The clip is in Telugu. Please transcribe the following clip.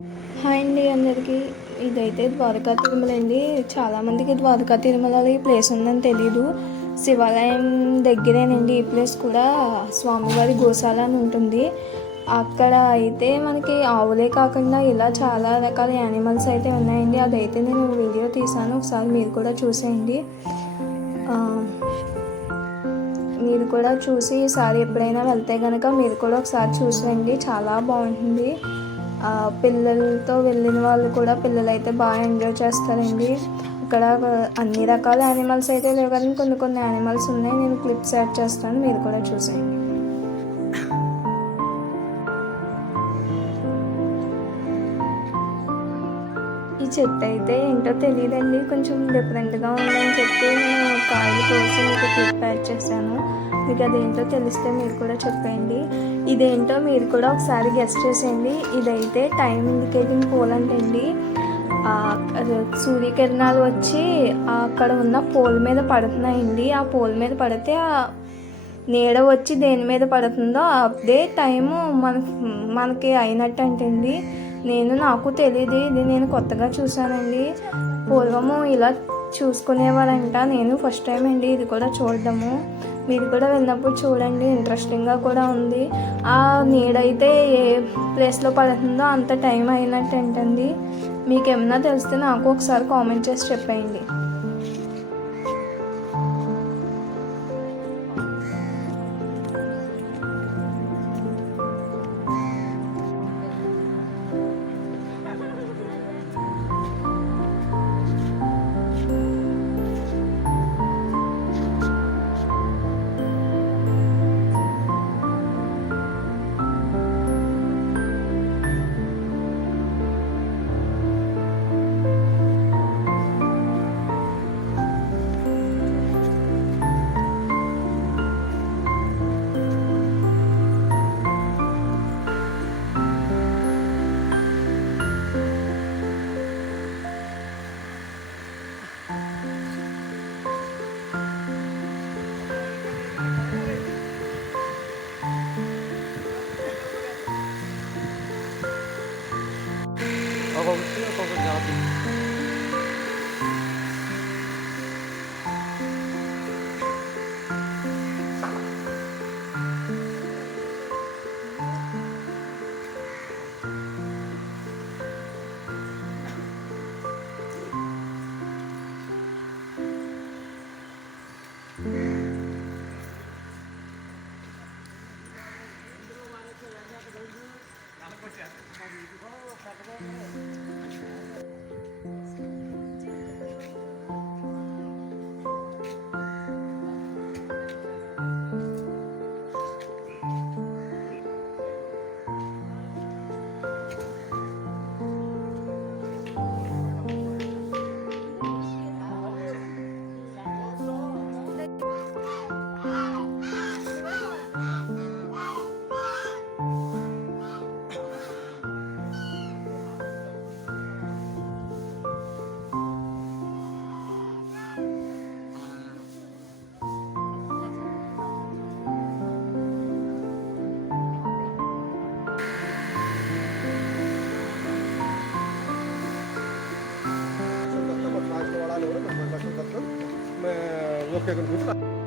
హాయ్ అండి అందరికీ. ఇదైతే ద్వారకా తిరుమల అండి. చాలామందికి ద్వారకా తిరుమలలో ఈ ప్లేస్ ఉందని తెలీదు. శివాలయం దగ్గరేనండి ఈ ప్లేస్ కూడా. స్వామివారి గోశాల అని ఉంటుంది. అక్కడ అయితే మనకి ఆవులే కాకుండా ఇలా చాలా రకాల యానిమల్స్ అయితే ఉన్నాయండి. అదైతే నేను వీడియో తీసాను, ఒకసారి మీరు కూడా చూసేయండి. మీరు కూడా చూసి ఈసారి ఎప్పుడైనా వెళ్తే కనుక మీరు కూడా ఒకసారి చూసేయండి, చాలా బాగుంటుంది. పిల్లలతో వెళ్ళిన వాళ్ళు కూడా పిల్లలు అయితే బాగా ఎంజాయ్ చేస్తారండి. ఇక్కడ అన్ని రకాల యానిమల్స్ అయితే లేవు కానీ కొన్ని యానిమల్స్ ఉన్నాయి. నేను క్లిప్స్ యాడ్ చేస్తాను, మీరు కూడా చూసేయండి. ఈ చెట్టు అయితే ఏంటో తెలియదండి, కొంచెం డిఫరెంట్గా ఉందని చెప్పి నేను కాయలు కోసం మీకు క్లిప్ యాడ్ చేశాను. మీకు అదేంటో తెలిస్తే మీరు కూడా చెప్పండి. ఇదేంటో మీరు కూడా ఒకసారి గెస్ట్ చేసేయండి. ఇదైతే టైం ఇండికేటింగ్ పోల్ అంటండి. సూర్యకిరణాలు వచ్చి అక్కడ ఉన్న పోల్ మీద పడుతున్నాయండి. ఆ పోల్ మీద పడితే ఆ నీడ వచ్చి దేని మీద పడుతుందో అదే టైము మనకి అయినట్టు అంటండి. నాకు తెలియదు, ఇది నేను కొత్తగా చూసానండి. పూర్వము ఇలా చూసుకునేవారంట, నేను ఫస్ట్ టైం అండి ఇది కూడా చూడడము. మీరు కూడా వెళ్ళినప్పుడు చూడండి, ఇంట్రెస్టింగ్గా కూడా ఉంది. ఆ నీడైతే ఏ ప్లేస్లో పడుతుందో అంత టైం అయినట్టు ఏంటండి. మీకు ఏమన్నా తెలిస్తే నాకు ఒకసారి కామెంట్ చేసి చెప్పండి. वो क्या